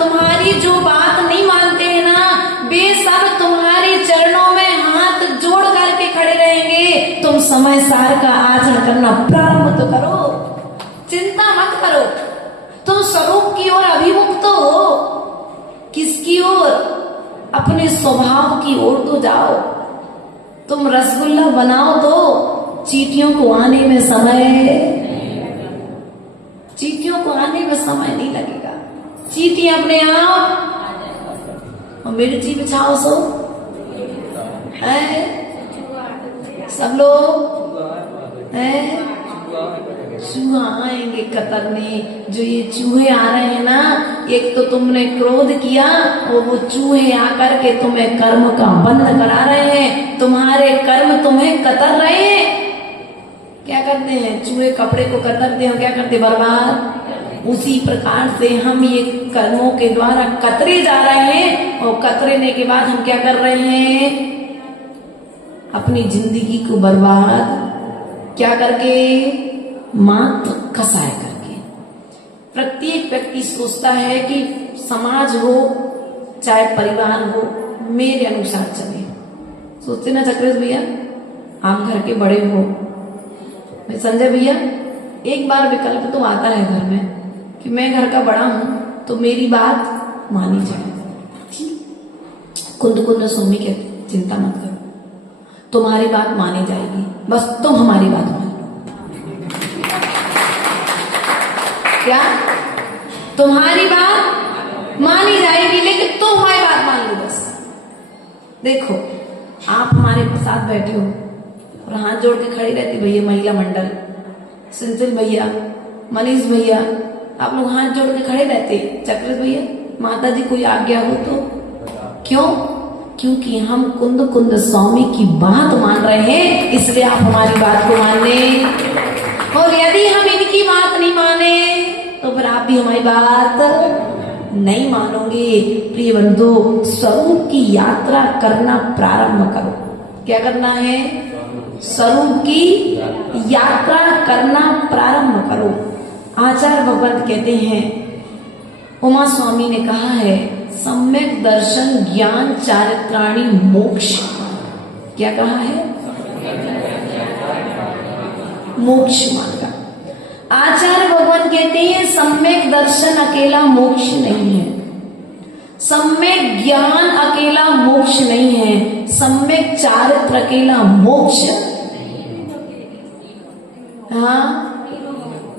तुम्हारी जो बात नहीं मानते हैं ना, वे सब तुम्हारे चरणों में हाथ जोड़ करके खड़े रहेंगे। तुम समय सार का आचरण करना प्रारंभ तो करो, चिंता मत करो। तुम स्वरूप की ओर अभिमुख तो हो। किसकी ओर? अपने स्वभाव की ओर तो जाओ। तुम रसगुल्ला बनाओ तो चींटियों को आने में समय नहीं लगेगा। चींटी अपने आप, और मिर्ची बिछाओ सो है सब लोग है। चूहा आएंगे कतरने। जो ये चूहे आ रहे हैं ना, एक तो तुमने क्रोध किया और वो चूहे आकर के तुम्हें कर्म का बंध करा रहे हैं। तुम्हारे कर्म तुम्हें कतर रहे हैं। क्या करते हैं चूहे? कपड़े को कतरते हैं, क्या करते? बर्बाद। उसी प्रकार से हम ये कर्मों के द्वारा कतरे जा रहे हैं, और कतरने के बाद हम क्या कर रहे हैं? अपनी जिंदगी को बर्बाद क्या करके? मात कसाय करके। प्रत्येक व्यक्ति सोचता है कि समाज हो चाहे परिवार हो, मेरे अनुसार चले। सोचते ना चक्रेश भैया? आप घर के बड़े हो, संजय भैया, एक बार विकल्प तो आता है घर में कि मैं घर का बड़ा हूं तो मेरी बात मानी जाए। कुंद कुंद सुमी के चिंता मत करो, तुम्हारी बात मानी जाएगी, बस तुम हमारी बात मानो। क्या? तुम्हारी बात मानी जाएगी, लेकिन तुम हमारी बात मान लो बस। देखो, आप हमारे साथ बैठे हो और हाथ जोड़ के खड़ी रहती भैया महिला मंडल, सिंसिल भैया, मनीष भैया, आप लोग हाथ जोड़ के खड़े रहते। चक्रेश भैया, माता जी कोई आज्ञा हो तो क्यों? क्योंकि हम कुंद कुंद स्वामी की बात मान रहे हैं, इसलिए आप हमारी बात को मानने। और यदि हम इनकी बात नहीं माने तो फिर आप भी हमारी बात नहीं मानोगे। प्रिय बंधु, स्वरूप की यात्रा करना प्रारंभ करो। क्या करना है? स्वरूप की यात्रा करना प्रारंभ करो। आचार्य भगवंत कहते हैं, उमा स्वामी ने कहा है, सम्यक दर्शन ज्ञान चारित्राणी मोक्ष। क्या कहा है? मोक्ष मार्ग। आचार्य भगवान कहते हैं सम्यक दर्शन अकेला मोक्ष नहीं है, सम्यक ज्ञान अकेला मोक्ष नहीं है, सम्यक चारित्र अकेला मोक्ष। हाँ,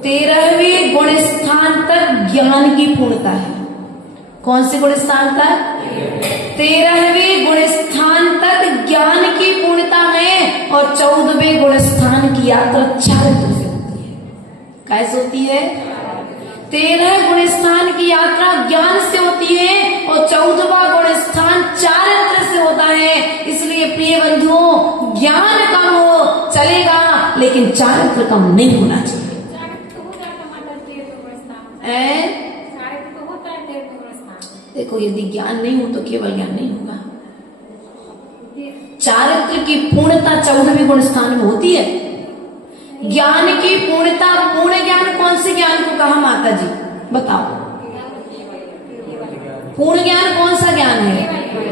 13वें गुण स्थान तक ज्ञान की पूर्णता है। कौन से गुण स्थान तक? 13वें गुण स्थान तक ज्ञान की पूर्णता है। और 14वें गुण स्थान की यात्रा चारित्र से होती है। कैसे होती है? 13 गुण स्थान की यात्रा ज्ञान से होती है और 14वां गुण स्थान चारित्र से होता है। इसलिए प्रिय बंधुओं, ज्ञान कम हो चलेगा, लेकिन चारित्र कम नहीं होना चाहिए। देखो, यदि ज्ञान नहीं हो तो केवल ज्ञान नहीं होगा। चारित्र की पूर्णता 14वें गुण स्थान में होती है। ज्ञान की पूर्णता, पूर्ण ज्ञान कौन से ज्ञान को कहा माता जी? बताओ। पूर्ण ज्ञान कौन सा ज्ञान है?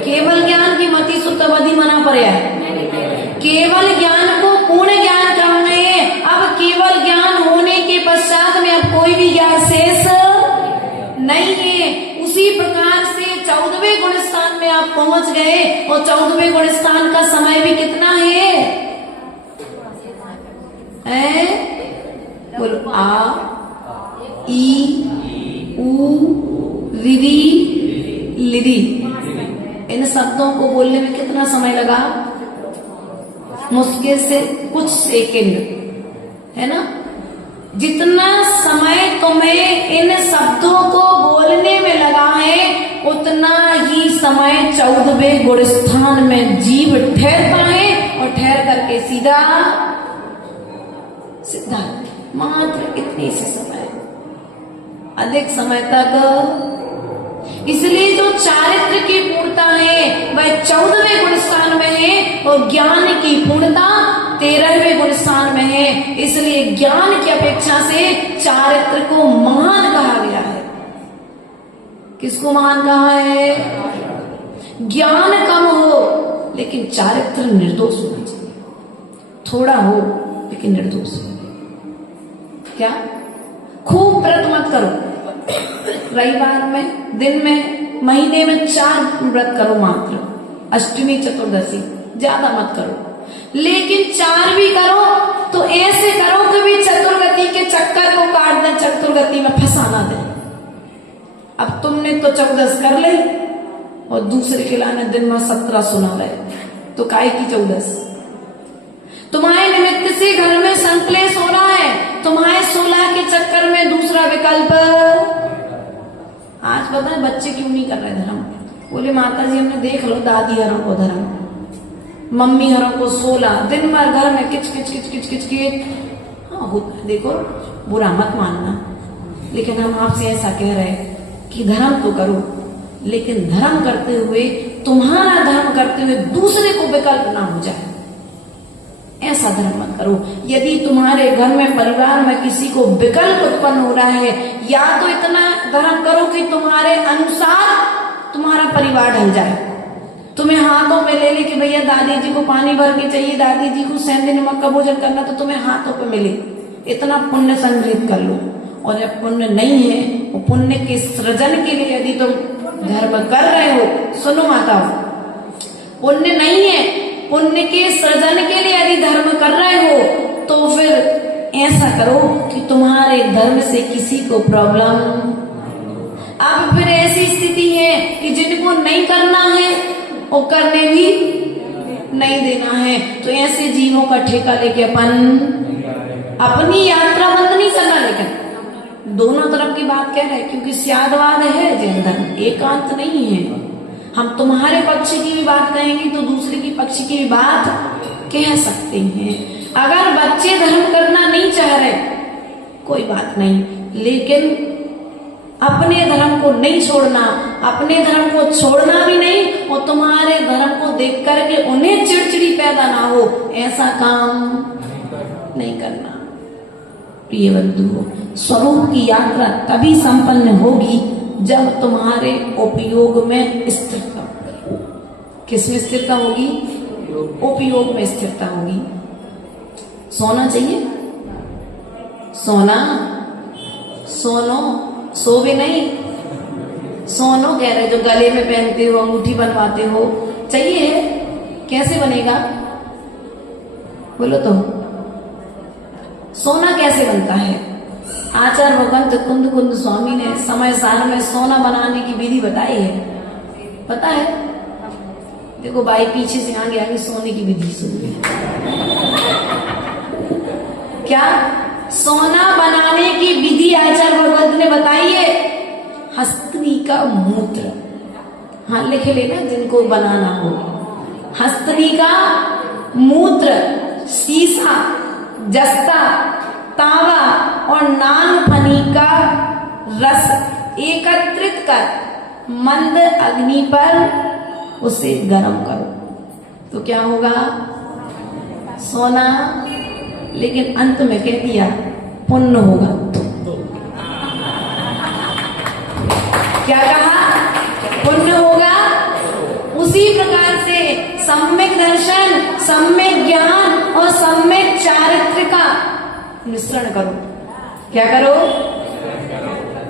केवल ज्ञान की मति सुत अवधि मना पर्याय। केवल ज्ञान को पूर्ण ज्ञान कहा है। अब केवल ज्ञान होने के पश्चात में अब कोई भी ज्ञान शेष नहीं है। उसी प्रकार से 14वें गुण स्थान में आप पहुंच गए और 14वें गुण स्थान का समय भी कितना है? बोलो, आ ई उ रिरी लिरी। इन शब्दों को बोलने में कितना समय लगा? मुश्किल से कुछ सेकंड, है ना? जितना समय तुम्हें इन शब्दों को बोलने में लगा है, उतना ही समय 14वें गुण स्थान में जीव ठहरता है और ठहर करके सीधा सिद्धार्थ। मात्र इतने से समय, अधिक समय तक। इसलिए जो चारित्र की पूर्णता है वह 14वें गुण स्थान में है और ज्ञान की पूर्णता 13वें गुण स्थान में है। इसलिए ज्ञान की अपेक्षा से चारित्र को महान कहा गया है। किसको महान कहा है? ज्ञान कम हो लेकिन चारित्र निर्दोष होना चाहिए। थोड़ा हो लेकिन निर्दोष। क्या? खूब व्रत मत करो। रविवार में, दिन में, महीने में 4 व्रत करो मात्र। अष्टमी चतुर्दशी ज्यादा मत करो, लेकिन 4 भी करो तो ऐसे करो कि भी चतुर्गति के चक्कर को काट दे, चतुर्गति में फंसाना दे। अब तुमने तो 14 कर ली और दूसरे के लाने दिन में 17 सुना रहे, तो काय की 14? तुम्हारे निमित्त से घर में संकलेश हो रहा है, तुम्हारे 16 के चक्कर में दूसरा विकल्प। आज पता है बच्चे क्यों नहीं कर रहे धर्म? बोले माता जी हमने देख लो दादी हरों को धर्म, मम्मी हरों को 16 दिन भर घर में किच किच किच किच किच किच। हाँ होता है, देखो बुरा मत मानना, लेकिन हम आपसे ऐसा कह रहे हैं कि धर्म तो करो, लेकिन धर्म करते हुए, तुम्हारा धर्म करते हुए दूसरे को विकल्प ना हो जाए, ऐसा धर्म मत करो। यदि तुम्हारे घर में, परिवार में किसी को विकल्प उत्पन्न हो रहा है, या तो इतना धर्म करो कि तुम्हारे अनुसार तुम्हारा परिवार ढल जाए। तुम्हें हाथों में ले ले कि भैया दादी जी को पानी भर के चाहिए, दादी जी को सेंधे नमक का भोजन करना, तो तुम्हें हाथों पे मिले, इतना पुण्य संग्रहित कर लो। और जब पुण्य नहीं है, वो पुण्य के सृजन के लिए यदि तुम धर्म कर रहे हो, सुनो माता, पुण्य नहीं है, पुण्य के सृजन के लिए यदि धर्म कर रहे हो तो फिर ऐसा करो कि तुम्हारे धर्म से किसी को प्रॉब्लम। अब फिर ऐसी स्थिति है कि जिनको नहीं करना है वो करने भी नहीं देना है, तो ऐसे जीवों का ठेका लेके अपन अपनी यात्रा बंद नहीं करना। लेकिन दोनों तरफ की बात कह रहे हैं, क्योंकि स्यादवाद है जैन धर्म, एकांत नहीं है। हम तुम्हारे पक्ष की भी बात कहेंगे तो दूसरे की पक्ष की भी बात कह सकते हैं। अगर बच्चे धर्म करना नहीं चाह रहे कोई बात नहीं, लेकिन अपने धर्म को नहीं छोड़ना, अपने धर्म को छोड़ना भी नहीं और तुम्हारे धर्म को देख करके उन्हें चिड़चिड़ी पैदा ना हो, ऐसा काम नहीं करना। प्रिय बंधुओं, स्वरूप की यात्रा तभी संपन्न होगी जब तुम्हारे उपयोग में स्थिरता होगी। किसमें स्थिरता होगी? उपयोग में स्थिरता होगी। सोना चाहिए? सोना, सोनो, सो भी नहीं, सोनो कह रहे जो गले में पहनते हो, अंगूठी बनवाते हो, चाहिए? कैसे बनेगा बोलो तो? सोना कैसे बनता है? आचार्य भगवंत कुंद कुंद स्वामी ने समय सार में सोना बनाने की विधि बताई है। पता है? देखो भाई पीछे से आगे आगे सोने की विधि सुनिए। क्या सोना बनाने की विधि आचार्य भगवंत ने बताई है? हस्तनी का मूत्र, हाँ लिख लेना जिनको बनाना हो। हस्तनी का मूत्र, सीसा, जस्ता, तावा और नागफनी का रस एकत्रित कर मंद अग्नि पर उसे गर्म करो तो क्या होगा? सोना। लेकिन अंत में कह दिया पुण्य होगा। क्या कहा? पुण्य होगा। उसी प्रकार से सम्यक दर्शन, सम्यक ज्ञान और सम्यक चारित्र का मिश्रण करो। क्या करो?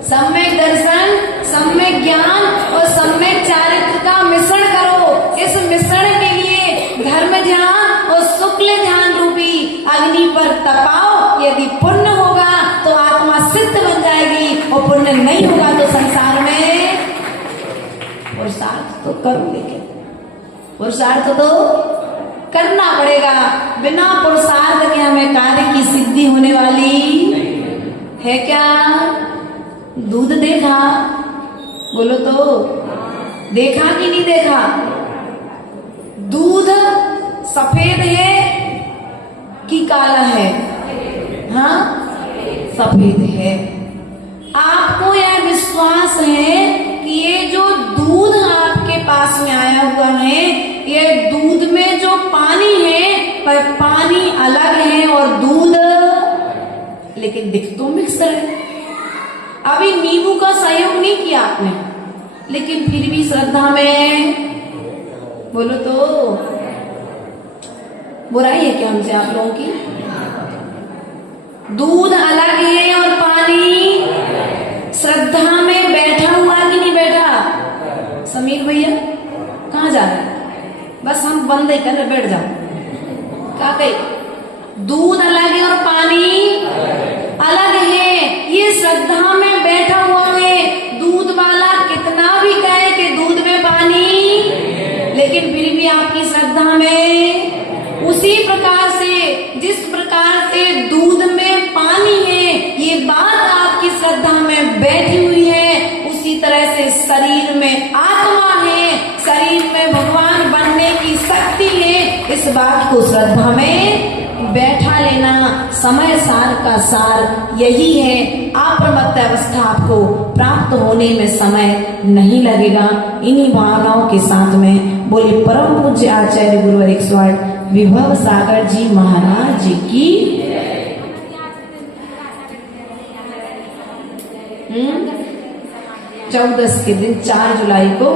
सम्यक दर्शन, सम्यक ज्ञान और सम्यक चारित्र का मिश्रण करो। इस मिश्रण के लिए धर्म ध्यान और शुक्ल ध्यान रूपी अग्नि पर तपाओ। यदि पुण्य होगा तो आत्मा सिद्ध बन जाएगी और पुण्य नहीं होगा तो संसार में पुरुषार्थ तो करो, लेकिन पुरुषार्थ तो करना पड़ेगा। बिना पुरुषार्थ के हमें कार्य की सिद्धि होने वाली है क्या? दूध देखा बोलो तो? देखा कि नहीं देखा? दूध सफेद है कि काला है? हाँ सफेद है। आपको यह विश्वास है कि ये जो दूध आपके पास में आया हुआ है, ये दूध में जो पानी है पर पानी अलग है और दूध लेकिन दिख तो मिक्सर है। अभी नींबू का सहयोग नहीं किया आपने, लेकिन फिर भी श्रद्धा में बोलो तो बुराई है क्या हमसे आप लोगों की? दूध अलग है और पानी श्रद्धा में बैठा हुआ कि नहीं बैठा? समीर भैया कहाँ जा रहे हैं? बस हम बंद ही करने बैठ जाओ। क्या कही? दूध अलग है और पानी अलग है। ये श्रद्धा में बैठा हुआ है। दूध वाला कितना भी कहे कि दूध में पानी, लेकिन फिर भी आपकी श्रद्धा में उसी प्रकार से जिस प्रकार से दूध में पानी है, ये बात आपकी श्रद्धा में बैठी हुई है, उसी तरह से शरीर में आत्मा है, शरीर में भगवान बनने की शक्ति है। इस बात को श्रद्धा में बैठा लेना। समय सार का सार यही है। अप्रमत्त अवस्था आपको प्राप्त होने में समय नहीं लगेगा। इन्हीं भावनाओं के साथ में बोले परम पूज्य आचार्य गुरुवर 108 विभव सागर जी महाराज की 14 के दिन 4 जुलाई को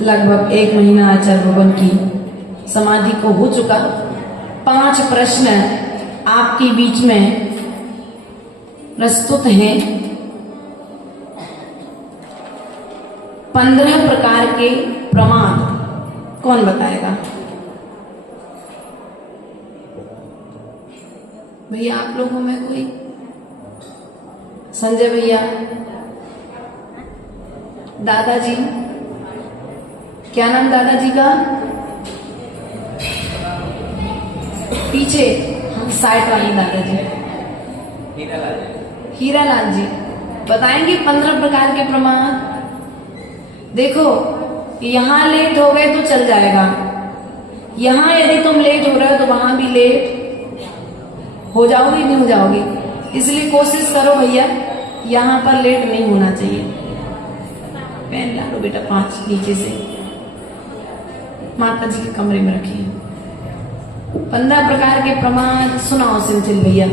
लगभग 1 महीना आचार्य भगवान की समाधि को हो चुका। 5 प्रश्न आपके बीच में प्रस्तुत हैं। 15 प्रकार के प्रमाण कौन बताएगा? भैया आप लोगों में कोई? संजय भैया, दादाजी, क्या नाम दादाजी का? पीछे हम साइड वाली दादाजी, हीरालाल जी। बताएंगे 15 प्रकार के प्रमाद। देखो, यहाँ लेट हो गए तो चल जाएगा, यहाँ यदि तुम लेट हो रहे हो तो वहां भी लेट हो जाओगे, नहीं हो जाओगे। इसलिए कोशिश करो भैया, यहाँ पर लेट नहीं होना चाहिए। पेन ला लो बेटा 5 नीचे से, माता जी के कमरे में रखिए। 15 प्रकार के प्रमाद सुनाओ सिलसिल भैया।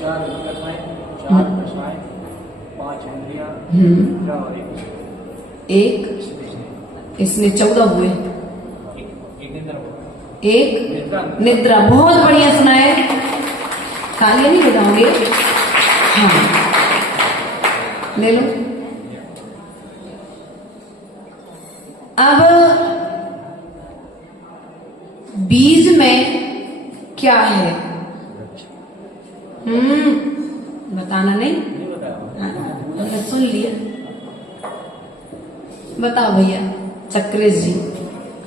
चार दशाएं, 5 इंद्रियां, एक, इसमें 14 हुए। एक निद्रा, बहुत बढ़िया सुनाए, तालियां नहीं बजाओगे? हाँ, ले लो। अब बीज में क्या है? बताना नहीं? हाँ, सुन लिया। बताओ भैया चक्रेश जी,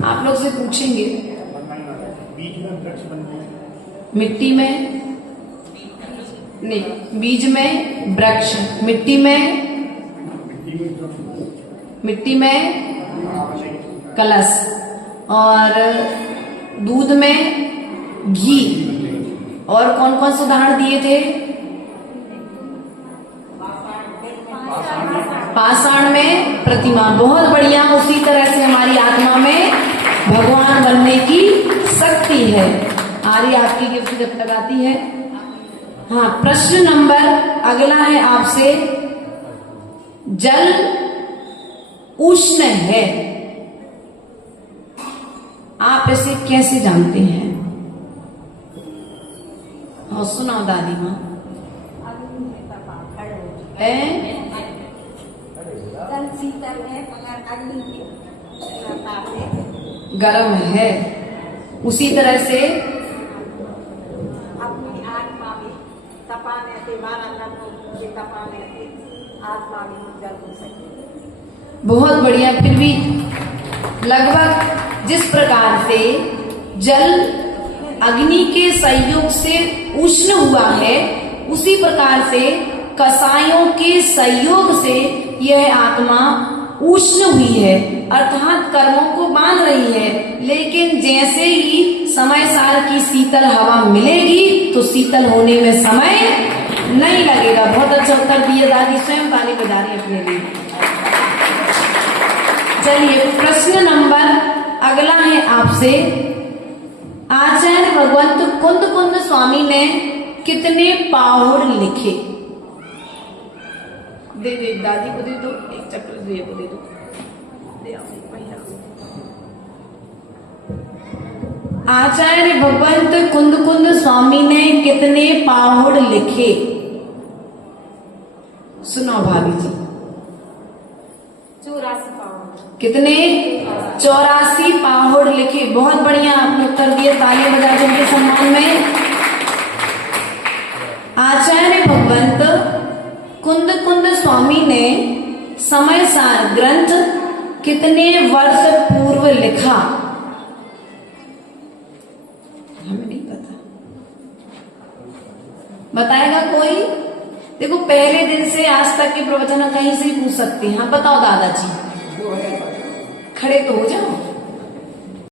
आप लोग से पूछेंगे। बीज में वृक्ष बनते हैं। मिट्टी में नहीं, बीज में वृक्ष, मिट्टी में कलश, और दूध में घी, और कौन कौन से उदाहरण दिए थे? पाषाण में प्रतिमा, बहुत बढ़िया। उसी तरह से हमारी आत्मा में भगवान बनने की शक्ति है। आर्य आपकी गिफ्ट जब तक आती है। हाँ, प्रश्न नंबर अगला है आपसे, जल उष्ण है, आप इसे कैसे जानते हैं? और सुनाओ दादी माँ। जल शीतल है मगर अग्नि के ताप में गर्म है। उसी तरह से अपनी आत्मा में तपाने से, मारा नमों से तपाने से आत्मा में जल हो सकती। बहुत बढ़िया। फिर भी लगभग जिस प्रकार से जल अग्नि के संयोग से उष्ण हुआ है, उसी प्रकार से कसायों के संयोग से यह आत्मा उष्ण हुई है, अर्थात कर्मों को बांध रही है। लेकिन जैसे ही समय सार की शीतल हवा मिलेगी तो शीतल होने में समय नहीं लगेगा। बहुत अच्छा उत्तर दिया दादी, स्वयं ताली बजा रही अपने लिए। चलिए, प्रश्न नंबर अगला है आपसे, आचार्य भगवंत कुंद कुंद स्वामी ने कितने पाहुड़ लिखे? दे दे, दादी को दे दो, एक चक्र भैया को दे दो, दे आओ भैया। आचार्य भगवंत कुंद कुंद स्वामी ने कितने पाहुड़ लिखे? सुनो भाभी जी। 84 पाहुड़। कितने? 84 पाहुड़ लिखे। बहुत बढ़िया, आपने उत्तर दिए, ताली बजा दो उनके सम्मान में। आचार्य भगवंत कुंद कुंद स्वामी ने समय सार ग्रंथ कितने वर्ष पूर्व लिखा? हमें नहीं पता, बताएगा कोई? देखो, पहले दिन से आज तक के प्रवचन कहीं से ही पूछ सकते हैं। हाँ बताओ दादाजी, खड़े तो हो जाओ।